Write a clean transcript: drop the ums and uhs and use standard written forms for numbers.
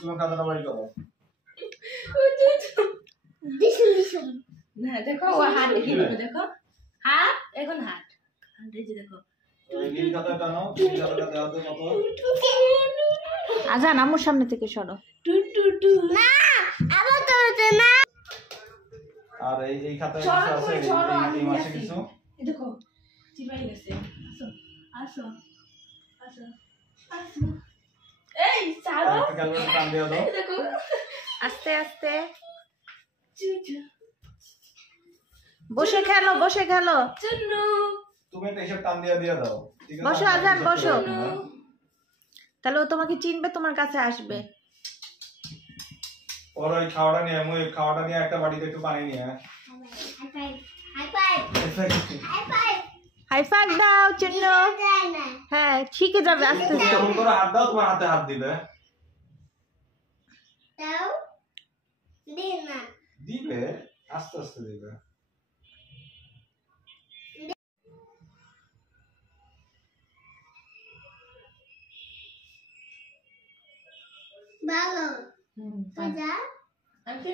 তুমি খাতাটা বাড়ি করো। না দেখো ও হাত দেখি দেখো হাত এখন হাত এই যে দেখো নীল খাতা টানো, নীল খাতাটা দাও তো কত। আজান আম্মুর সামনে থেকে সরো। না আবার তো না। আর এই খাতায় কিছু আছে এই মাসে কিছু। এই দেখো চিপাই গেছে আসো আসো আসো আসো এই ছাড়ো ক্যালকুলেটর টান দিয়ে দাও। দেখো আস্তে আস্তে চুচু বসে খেলো, বসে খেলো। চুনু তুমি একটা হিসাব টান দিয়ে দাও, ঠিক আছে? বসো আজান, বসো। তাহলে ও তোমাকে চিনবে, তোমার কাছে আসবে। ওর ওই খাওয়াটা নিয়ে খাওয়াটা নিয়ে একটা বাটিতে একটু পানি নিয়ে। High five high five high five দাও চিন্ন। যায় না। হ্যাঁ শিখে যাবে আস্তে তুমি আস্তে। এমন করে হাত দাও, তোমার হাতে হাত দিবে। দাও দিন না। দিবে আস্তে আস্তে দিবে। ভালো হুম যা আমি